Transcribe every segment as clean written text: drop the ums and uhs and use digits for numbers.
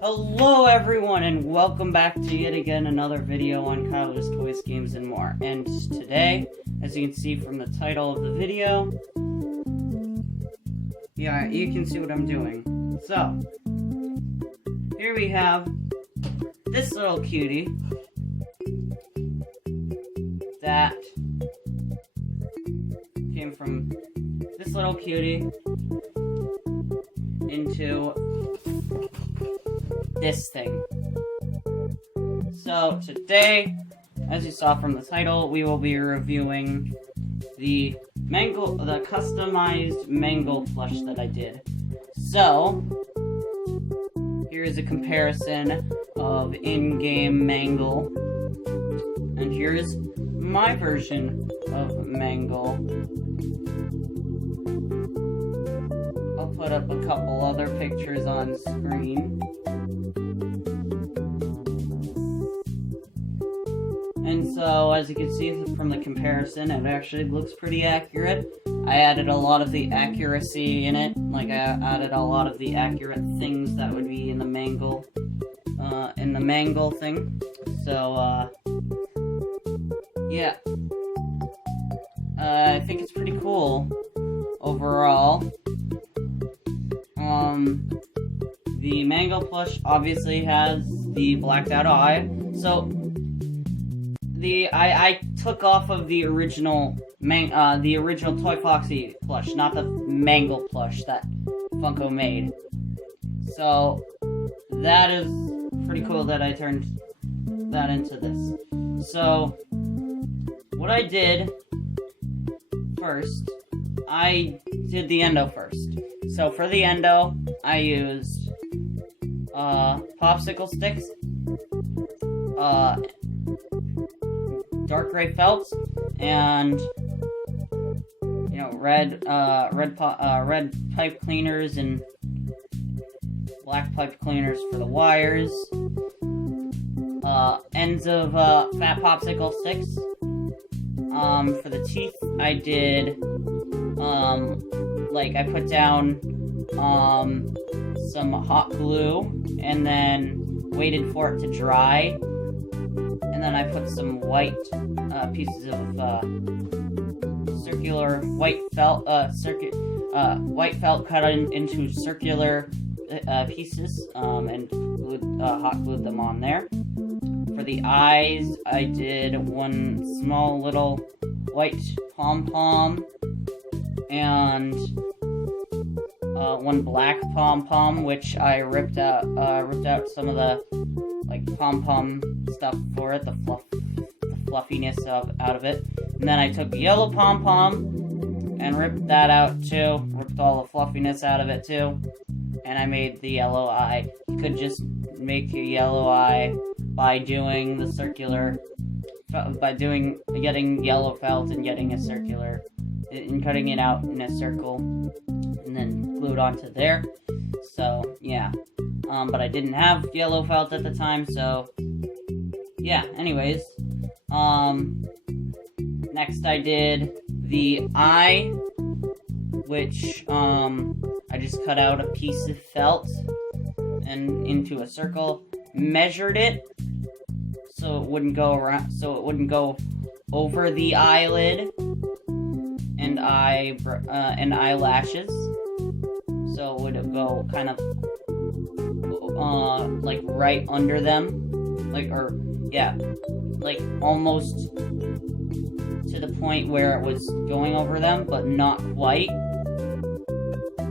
Hello everyone and welcome back to yet again another video on Kylo's Toys, Games, and More. And today, as you can see from the title of the video, yeah, you can see what I'm doing. So, here we have this little cutie that came from this little cutie into this thing. So today, as you saw from the title, we will be reviewing the customized Mangle Plush that I did. So here is a comparison of in-game Mangle, and here's my version of Mangle. I'll put up a couple other pictures on screen. And so, as you can see from the comparison, it actually looks pretty accurate. I added a lot of the accuracy in it, like I added a lot of the accurate things that would be in the Mangle thing. So, yeah. I think it's pretty cool, overall. The Mangle Plush obviously has the blacked out eye, so I took off of the original Toy Foxy plush, not the Mangle plush that Funko made. So that is pretty cool that I turned that into this. So what I did first, I did the endo first. So for the endo, I used popsicle sticks, dark gray felt, and red pipe cleaners and black pipe cleaners for the wires. Ends of fat popsicle sticks. For the teeth, I did I put down some hot glue and then waited for it to dry. And then I put some white pieces of circular white felt, white felt cut into circular pieces, and hot glued them on there. For the eyes, I did one small little white pom-pom and one black pom-pom, which I ripped out some of the pom-pom stuff for it, the fluffiness out of it. And then I took the yellow pom-pom and ripped that out too, ripped all the fluffiness out of it too, and I made the yellow eye. You could just make a yellow eye by doing the circular, getting yellow felt and getting a circular, and cutting it out in a circle, and then glued onto there. So, yeah. But I didn't have yellow felt at the time, so yeah, anyways. Next I did the eye, which, I just cut out a piece of felt and into a circle, measured it so it wouldn't go over the eyelid and eyelashes, so it would go kind of right under them, almost to the point where it was going over them, but not quite,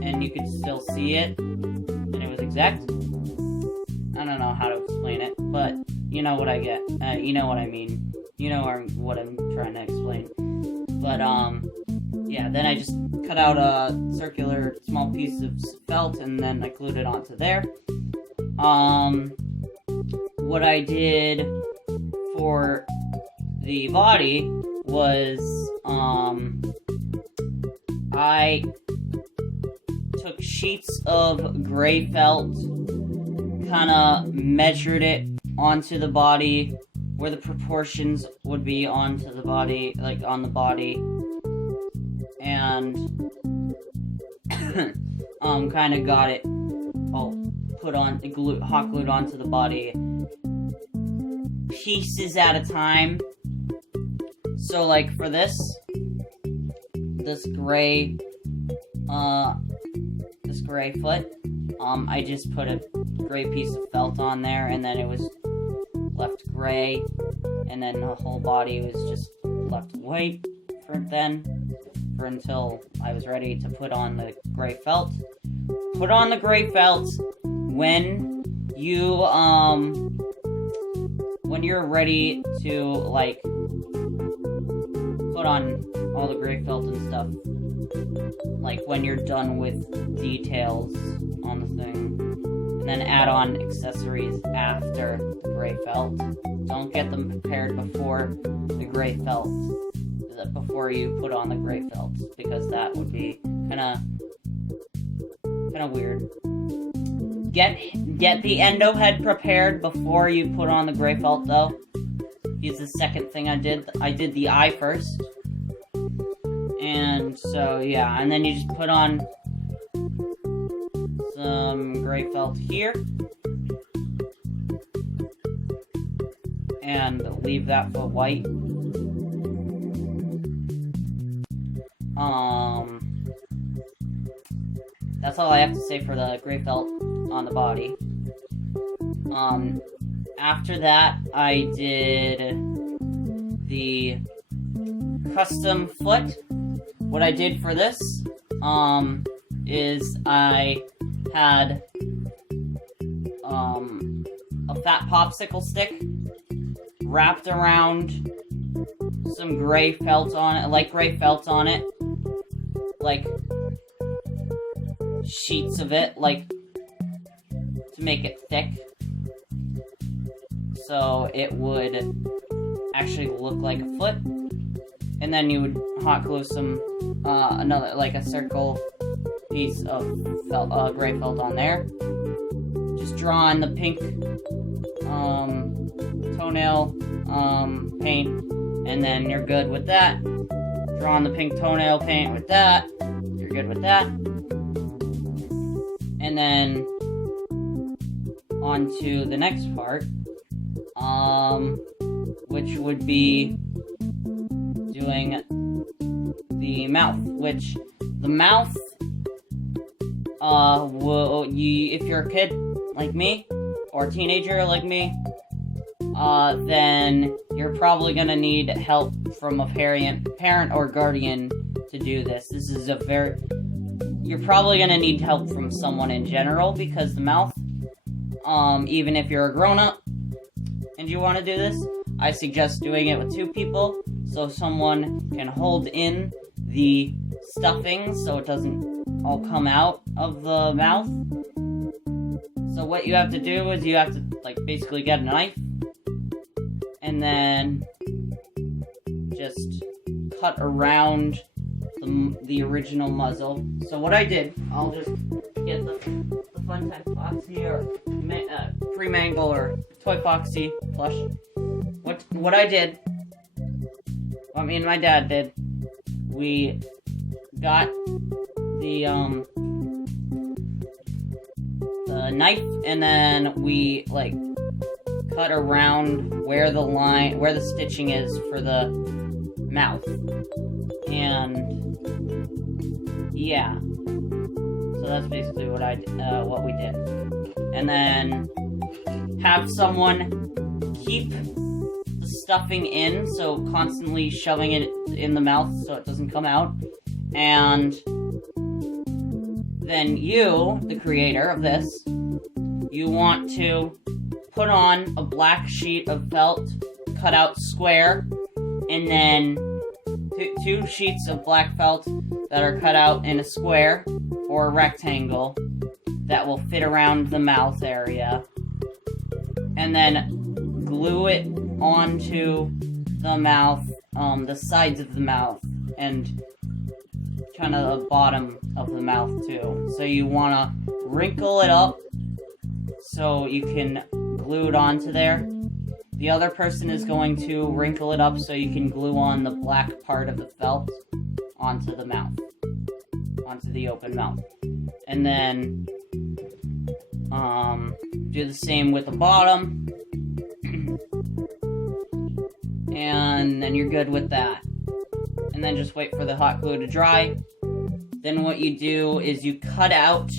and you could still see it, and it was exact. I don't know how to explain it, but you know what I get, you know what I mean, you know what I'm trying to explain. But yeah, then I just cut out a circular small piece of felt, and then I glued it onto there. What I did for the body was, I took sheets of gray felt, kinda measured it onto the body, where the proportions would be onto the body, on the body, and kinda got it all hot glued onto the body pieces at a time. So like for this gray foot, I just put a gray piece of felt on there, and then it was left gray, and then the whole body was just left white for until I was ready to put on the gray felt. Put on the gray felt when you're ready to like put on all the gray felt and stuff. Like when you're done with details on the thing. And then add on accessories after the gray felt. Don't get them prepared before the gray felt. Before you put on the gray felt, because that would be kinda weird. Get the endo head prepared before you put on the gray felt though. Here's the second thing I did. I did the eye first. And so yeah, and then you just put on some gray felt here. And leave that foot white. That's all I have to say for the gray felt on the body. After that, I did the custom foot. What I did for this, is I had, a fat popsicle stick wrapped around some gray felt on it, light gray felt on it, like sheets of it, like to make it thick, so it would actually look like a foot. And then you would hot glue some another, like a circle piece of felt, gray felt on there. Just draw on the pink toenail paint, and then you're good with that. Draw on the pink toenail paint with that. You're good with that. And then on to the next part, which would be doing the mouth. Which the mouth, if you're a kid like me or a teenager like me, then you're probably gonna need help from a parent or guardian to do this. This is you're probably gonna need help from someone in general, because the mouth, even if you're a grown-up and you want to do this, I suggest doing it with 2 people, so someone can hold in the stuffing so it doesn't all come out of the mouth. So what you have to do is you have to, like, basically get a knife, and then just cut around the original muzzle. So what I did, I'll just get the Fun Time Foxy or pre-Mangle or Toy Foxy plush. What I did, what me and my dad did, we got the knife, and then we like cut around where the stitching is for the mouth. And yeah, so that's basically what we did. And then have someone keep the stuffing in, so constantly shoving it in the mouth so it doesn't come out. And then you, the creator of this, you want to put on a black sheet of felt, cut out square, and then 2 sheets of black felt that are cut out in a square or a rectangle that will fit around the mouth area, and then glue it onto the mouth, the sides of the mouth, and kind of the bottom of the mouth too. So you want to wrinkle it up so you can glue it onto there. The other person is going to wrinkle it up so you can glue on the black part of the felt onto the mouth, onto the open mouth. And then, do the same with the bottom. And then you're good with that. And then just wait for the hot glue to dry. Then what you do is you cut out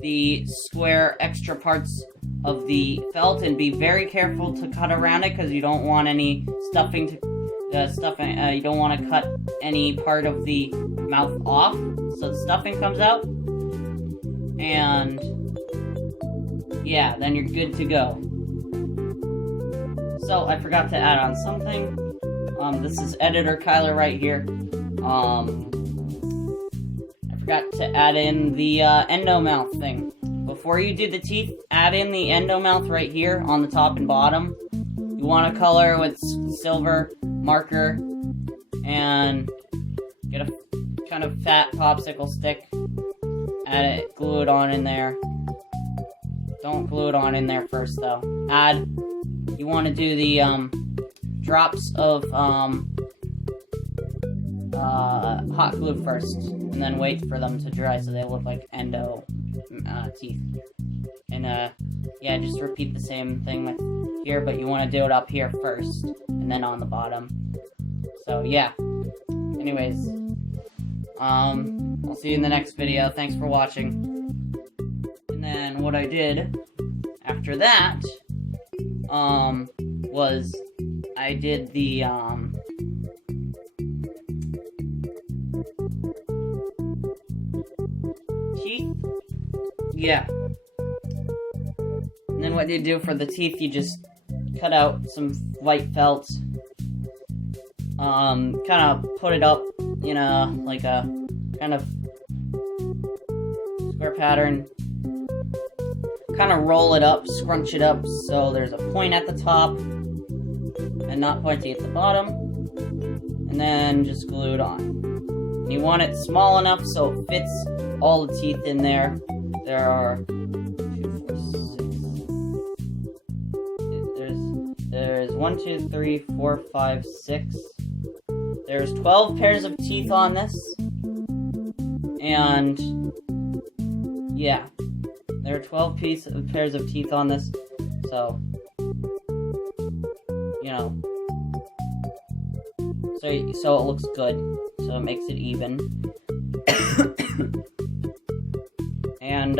the square extra parts of the felt, and be very careful to cut around it because you don't want any stuffing to you don't want to cut any part of the mouth off so the stuffing comes out. And yeah, then you're good to go. So I forgot to add on something. This is editor Kyler right here. I forgot to add in the endo mouth thing. Before you do the teeth, add in the endo mouth right here on the top and bottom. You want to color with silver marker and get a kind of fat popsicle stick. Add it, glue it on in there. Don't glue it on in there first though. You want to do the drops of hot glue first, and then wait for them to dry so they look like endo teeth. And yeah, just repeat the same thing with here, but you want to do it up here first, and then on the bottom. So yeah. Anyways, I'll see you in the next video. Thanks for watching. And then what I did after that, was I did the, teeth. Yeah. And then what you do for the teeth, you just cut out some white felt, kind of put it up in a, like a, kind of square pattern, kind of roll it up, scrunch it up so there's a point at the top and not pointy at the bottom, and then just glue it on. And you want it small enough so it fits all the teeth in there. There are 2, 4, 6. There's 1, 2, 3, 4, 5, 6. There's 12 pairs of teeth on this, and yeah, there are 12 pairs of teeth on this, so you know, so it looks good, so it makes it even. And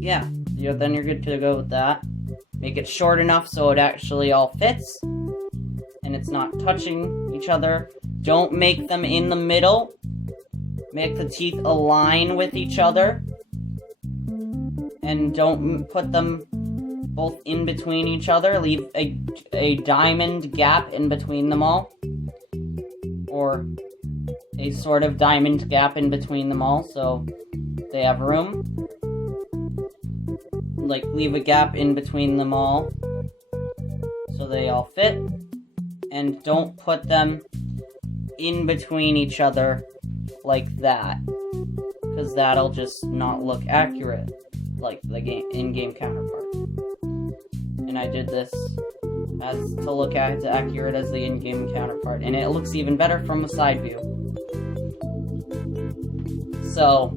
yeah, then you're good to go with that. Make it short enough so it actually all fits, and it's not touching each other. Don't make them in the middle. Make the teeth align with each other, and don't put them both in between each other. Leave a diamond gap in between them all, or a sort of diamond gap in between them all so they have room. Like, leave a gap in between them all so they all fit, and don't put them in between each other like that, because that'll just not look accurate like the in-game counterpart. And I did this as to look as accurate as the in-game counterpart, and it looks even better from a side view. So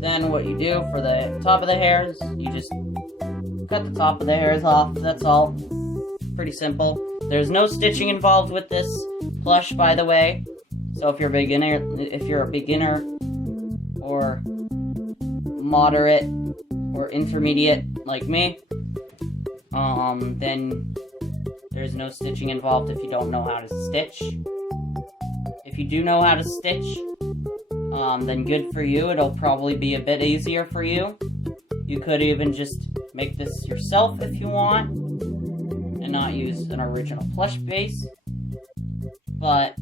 then what you do for the top of the hairs, you just cut the top of the hairs off. That's all. Pretty simple. There's no stitching involved with this plush, by the way. So if you're a beginner or moderate or intermediate like me, then there's no stitching involved if you don't know how to stitch. If you do know how to stitch, then good for you. It'll probably be a bit easier for you. You could even just make this yourself if you want, and not use an original plush base. But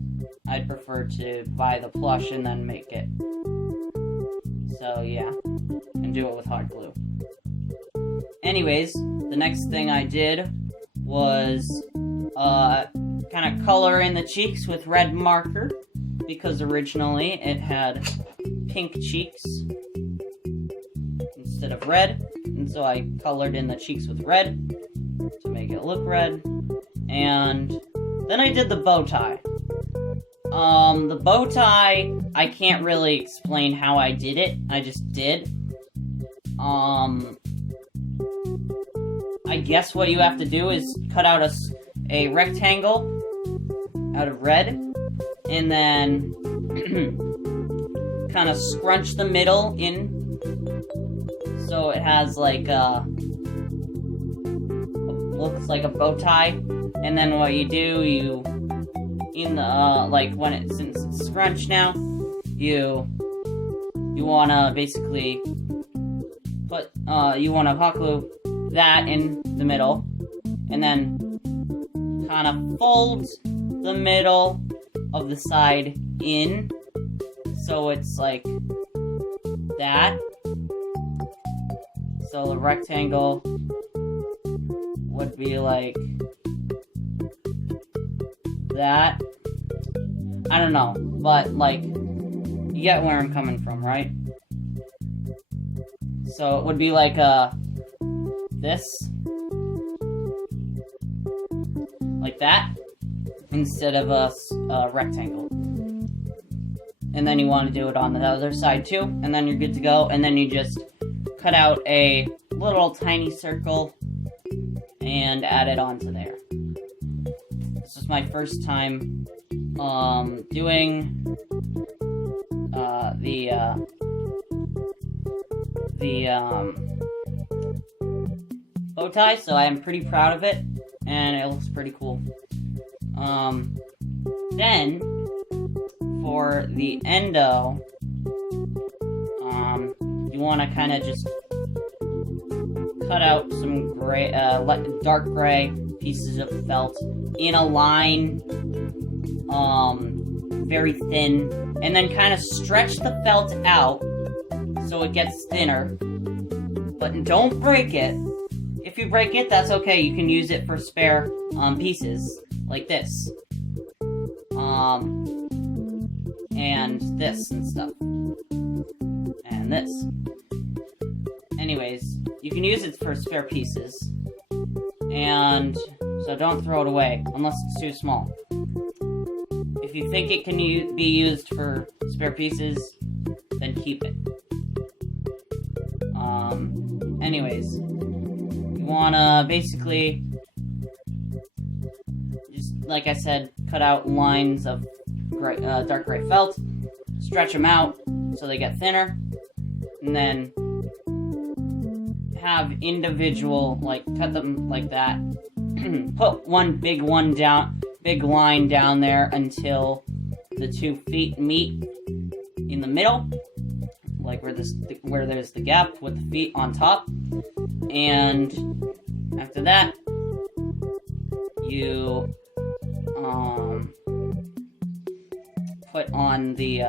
I'd prefer to buy the plush and then make it. So yeah, and do it with hot glue. Anyways, the next thing I did was kind of color in the cheeks with red marker, because originally it had pink cheeks instead of red, and so I colored in the cheeks with red to make it look red. And then I did the bow tie. The bow tie, I can't really explain how I did it. I just did. I guess what you have to do is cut out a rectangle out of red, and then kind of scrunch the middle in, so it has like looks like a bow tie. And then what you do, like since it's scrunched now, you wanna basically put you wanna hot glue that in the middle, and then kind of fold the middle of the side in, so it's like that. So the rectangle would be like that. I don't know, but like, you get where I'm coming from, right? So it would be like this, like that, instead of a rectangle. And then you want to do it on the other side too, and then you're good to go. And then you just cut out a little tiny circle and add it onto there. This is my first time doing the bow tie, so I am pretty proud of it, and it looks pretty cool. Then for the endo, you want to kind of just cut out some gray, dark gray pieces of felt in a line, very thin, and then kind of stretch the felt out so it gets thinner, but don't break it. If you break it, that's okay. You can use it for spare pieces, like this, and this and stuff, and this. Anyways, you can use it for spare pieces, and so don't throw it away unless it's too small. If you think it can be used for spare pieces, then keep it. Anyways, you wanna basically, just like I said, cut out lines of gray, dark gray felt, stretch them out so they get thinner, and then have individual, like, cut them like that. Put one big line down there until the 2 feet meet in the middle, like where there's the gap with the feet on top. And after that, you put on the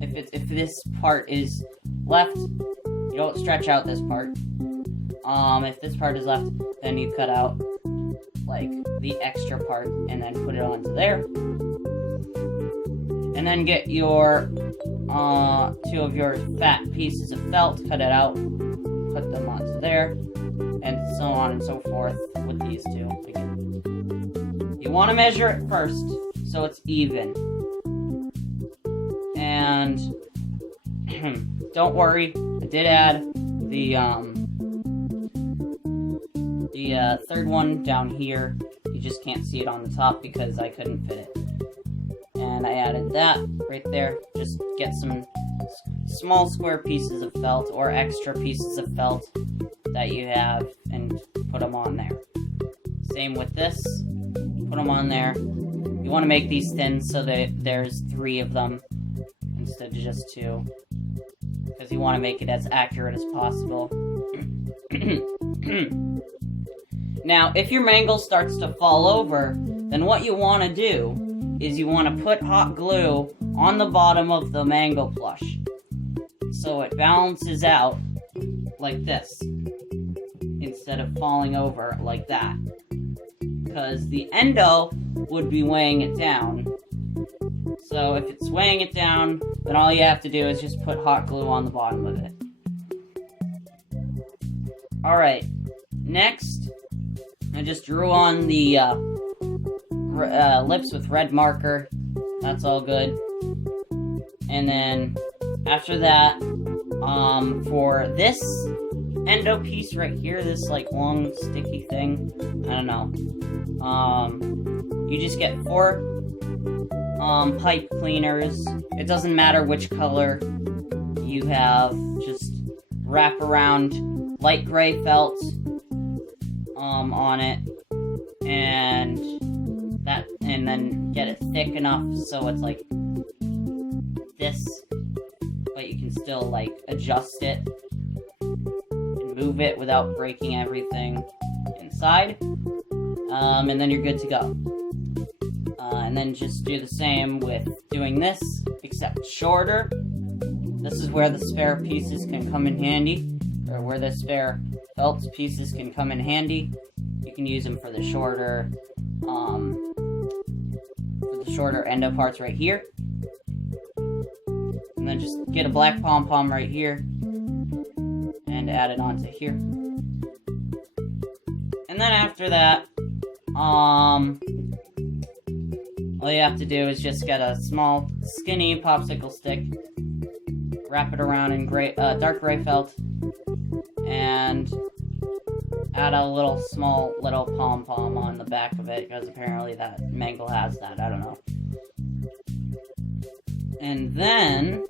if this part is left, you don't stretch out this part. If this part is left, then you cut out like the extra part and then put it onto there. And then get your 2 of your fat pieces of felt, cut it out, put them onto there, and so on and so forth with these 2. Again, you want to measure it first so it's even. And don't worry, I did add the third one down here. You just can't see it on the top because I couldn't fit it. And I added that right there. Just get some small square pieces of felt or extra pieces of felt that you have and put them on there. Same with this. Put them on there. You want to make these thin so that there's 3 of them instead of just 2, because you want to make it as accurate as possible. Now, if your mangle starts to fall over, then what you want to do is you want to put hot glue on the bottom of the Mangle Plush so it balances out like this instead of falling over like that, because the endo would be weighing it down. So if it's weighing it down, then all you have to do is just put hot glue on the bottom of it. Alright, next, I just drew on the lips with red marker, that's all good. And then after that, for this endo piece right here, this like long sticky thing, I don't know. You just get 4 pipe cleaners. It doesn't matter which color you have. Just wrap around light gray felt on it, and then get it thick enough so it's like this, but you can still like adjust it and move it without breaking everything inside. And then you're good to go. And then just do the same with doing this, except shorter. This is where the spare pieces can come in handy, or where the spare felt pieces can come in handy. You can use them for the shorter endo parts right here. And then just get a black pom-pom right here and add it onto here. And then after that, all you have to do is just get a small, skinny popsicle stick, wrap it around in dark gray felt, and add a small little pom-pom on the back of it, because apparently that Mangle has that, I don't know. And then,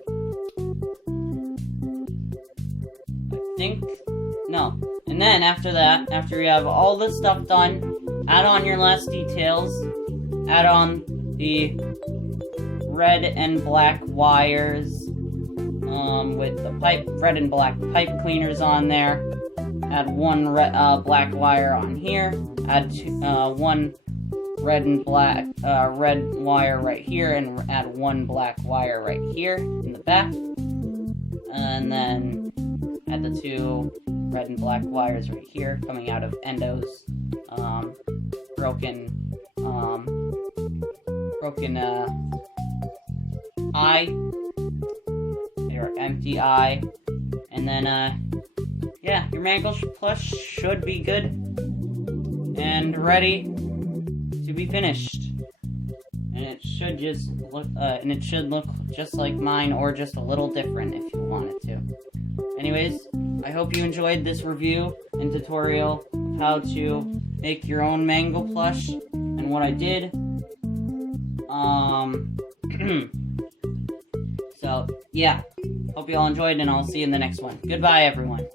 and then after that, after you have all this stuff done, add on your last details, add on the red and black wires, with the red and black pipe cleaners on there. Add 1 black wire on here, add 1 red and black red wire right here, and add 1 black wire right here in the back, and then add the 2 red and black wires right here coming out of Endo's broken eye, or empty eye, and then yeah, your Mangle Plush should be good and ready to be finished. And it should look just like mine, or just a little different if you want it to. Anyways, I hope you enjoyed this review and tutorial of how to make your own Mangle Plush and what I did. So yeah, hope you all enjoyed, and I'll see you in the next one. Goodbye, everyone.